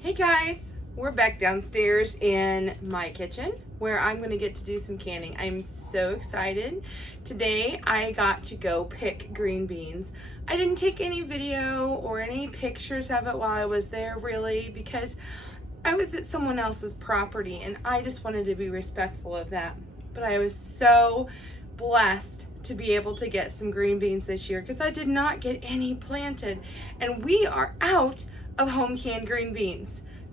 Hey guys, we're back downstairs in my kitchen where I'm going to get to do some canning. I'm so excited. Today I got to go pick green beans. I didn't take any video or any pictures of it while I was there really because I was at someone else's property and I just wanted to be respectful of that. But I was so blessed to be able to get some green beans this year because I did not get any planted, and we are out of home canned green beans.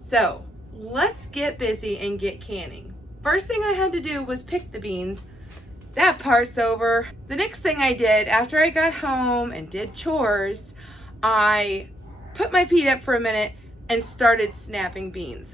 So let's get busy and get canning. First thing I had to do was pick the beans. That part's over. The next thing I did after I got home and did chores, I put my feet up for a minute and started snapping beans.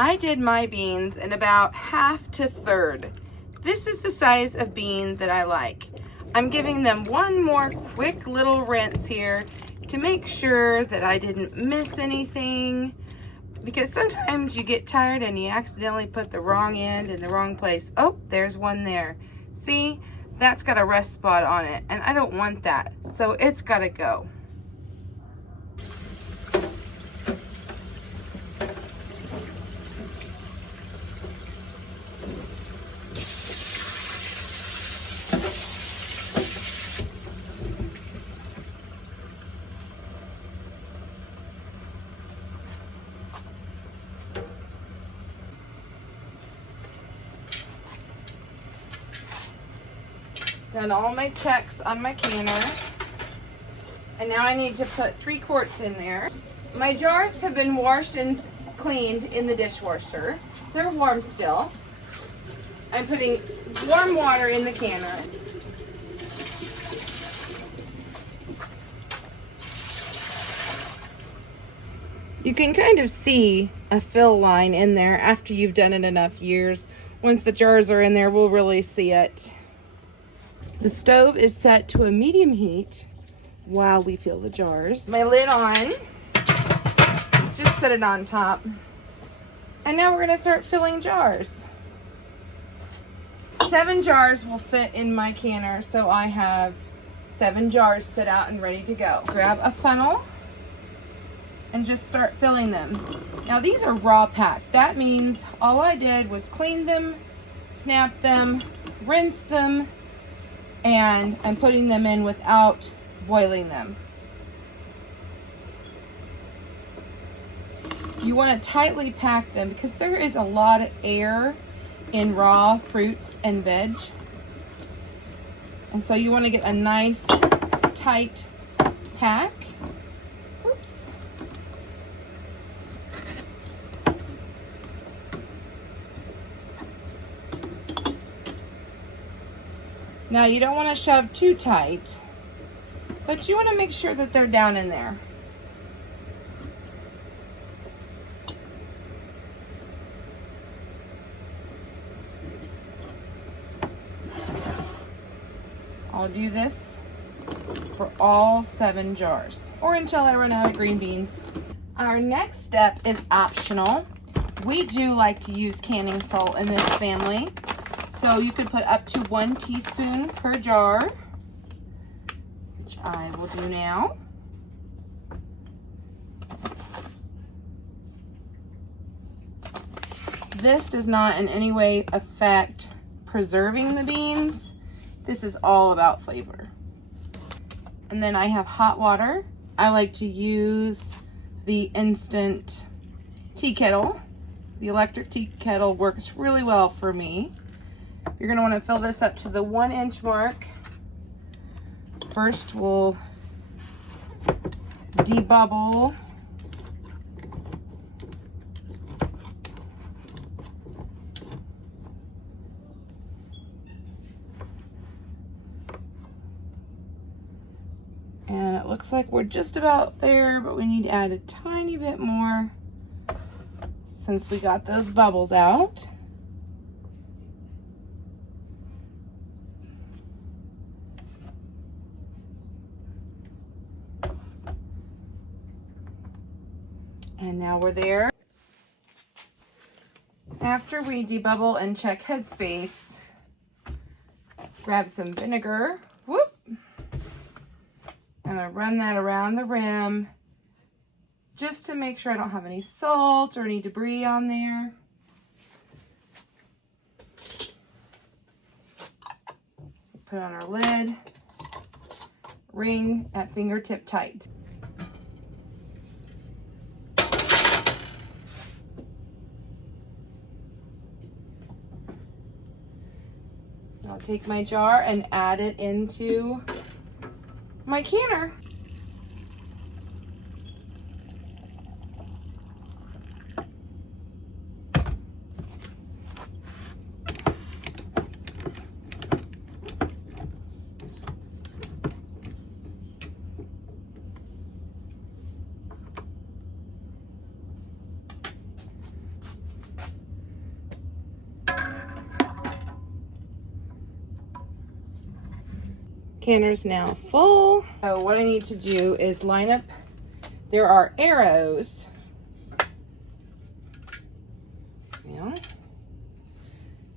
I did my beans in about half to third. This is the size of bean that I like. I'm giving them one more quick little rinse here to make sure that I didn't miss anything, because sometimes you get tired and you accidentally put the wrong end in the wrong place. Oh, there's one there. See, that's got a rest spot on it and I don't want that, so it's got to go. Done all my checks on my canner, and now I need to put 3 quarts in there. My jars have been washed and cleaned in the dishwasher. They're warm still. I'm putting warm water in the canner. You can kind of see a fill line in there after you've done it enough years. Once the jars are in there, we'll really see it. The stove is set to a medium heat while we fill the jars. My lid on, just set it on top. And now we're gonna start filling jars. 7 jars will fit in my canner, so I have 7 jars set out and ready to go. Grab a funnel and just start filling them. Now these are raw packed. That means all I did was clean them, snap them, rinse them, and I'm putting them in without boiling them. You want to tightly pack them because there is a lot of air in raw fruits and veg. And so you want to get a nice tight pack. Oops. Now you don't want to shove too tight, but you want to make sure that they're down in there. I'll do this for all 7 jars, or until I run out of green beans. Our next step is optional. We do like to use canning salt in this family. So you could put up to 1 teaspoon per jar, which I will do now. This does not in any way affect preserving the beans. This is all about flavor. And then I have hot water. I like to use the instant tea kettle. The electric tea kettle works really well for me. You're going to want to fill this up to the 1-inch mark. First, we'll debubble Looks like we're just about there, but we need to add a tiny bit more since we got those bubbles out. And now we're there. After we debubble and check headspace, grab some vinegar. Whoop! I'm gonna run that around the rim just to make sure I don't have any salt or any debris on there. Put on our lid. Ring at fingertip tight. I'll take my jar and add it into my canner. Canner's now full. So what I need to do is line up, there are arrows.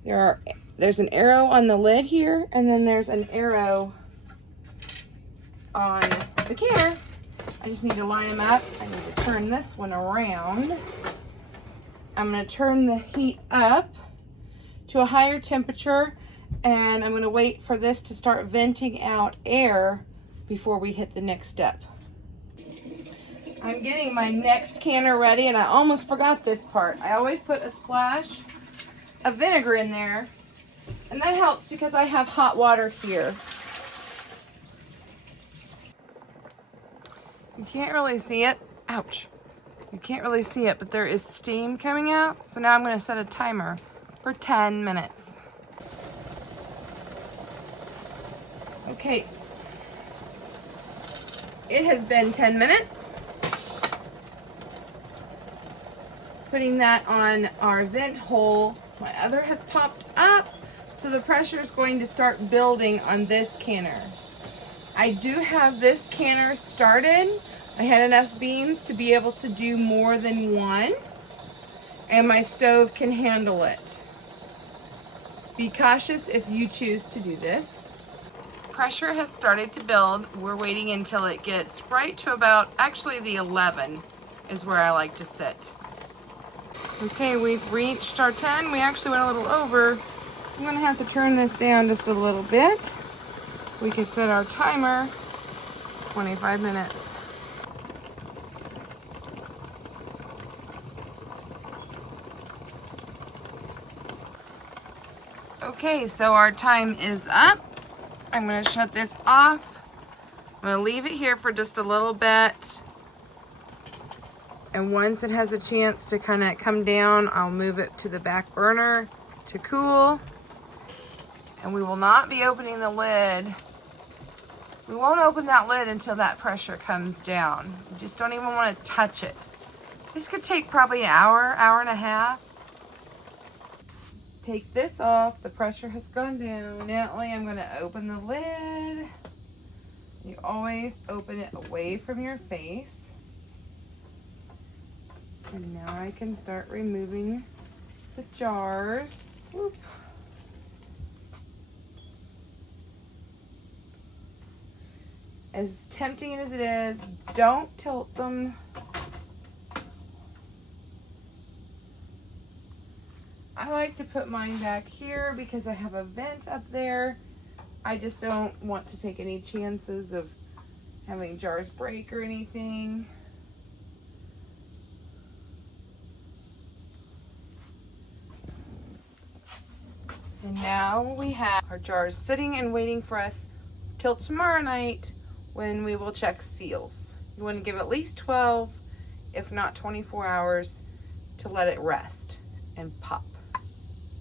Yeah. There's an arrow on the lid here, and then there's an arrow on the canner. I just need to line them up. I need to turn this one around. I'm gonna turn the heat up to a higher temperature, and I'm going to wait for this to start venting out air before we hit the next step. I'm getting my next canner ready, and I almost forgot this part. I always put a splash of vinegar in there, and that helps because I have hot water here. You can't really see it. Ouch. You can't really see it, but there is steam coming out. So now I'm going to set a timer for 10 minutes. Okay, it has been 10 minutes. Putting that on our vent hole. My other has popped up, so the pressure is going to start building on this canner. I do have this canner started. I had enough beans to be able to do more than one, and my stove can handle it. Be cautious if you choose to do this. Pressure has started to build. We're waiting until it gets right to about, actually the 11 is where I like to sit. Okay, we've reached our 10. We actually went a little over. So I'm gonna have to turn this down just a little bit. We could set our timer 25 minutes. Okay, so our time is up. I'm going to shut this off. I'm going to leave it here for just a little bit. And once it has a chance to kind of come down, I'll move it to the back burner to cool. And we will not be opening the lid. We won't open that lid until that pressure comes down. You just don't even want to touch it. This could take probably an hour, hour and a half. Take this off. The pressure has gone down. Gently, I'm going to open the lid. You always open it away from your face. And now I can start removing the jars. Whoop. As tempting as it is, don't tilt them. I like to put mine back here because I have a vent up there. I just don't want to take any chances of having jars break or anything. And now we have our jars sitting and waiting for us till tomorrow night when we will check seals. You want to give at least 12, if not 24 hours to let it rest and pop.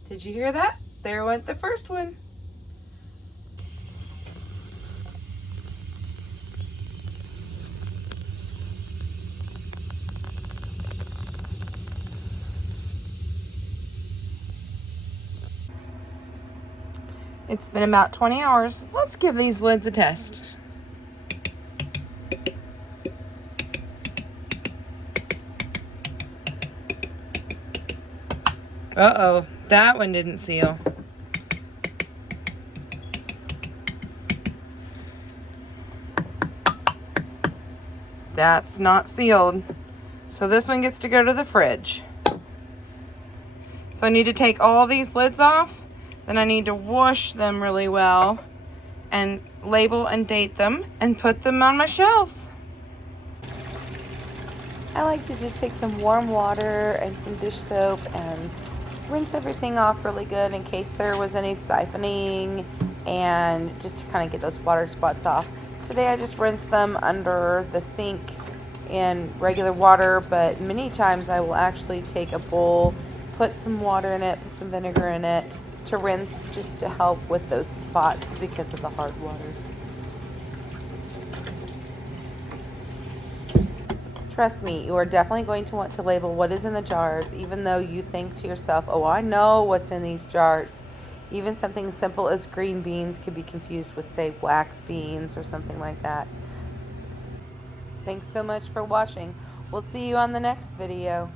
Did you hear that? There went the first one. It's been about 20 hours. Let's give these lids a test. Uh-oh, that one didn't seal. That's not sealed. So this one gets to go to the fridge. So I need to take all these lids off. Then I need to wash them really well and label and date them and put them on my shelves. I like to just take some warm water and some dish soap and rinse everything off really good in case there was any siphoning, and just to kind of get those water spots off. Today I just rinsed them under the sink in regular water, but many times I will actually take a bowl, put some water in it, put some vinegar in it to rinse, just to help with those spots because of the hard water. Trust me, you are definitely going to want to label what is in the jars, even though you think to yourself, oh, I know what's in these jars. Even something as simple as green beans could be confused with, say, wax beans or something like that. Thanks so much for watching. We'll see you on the next video.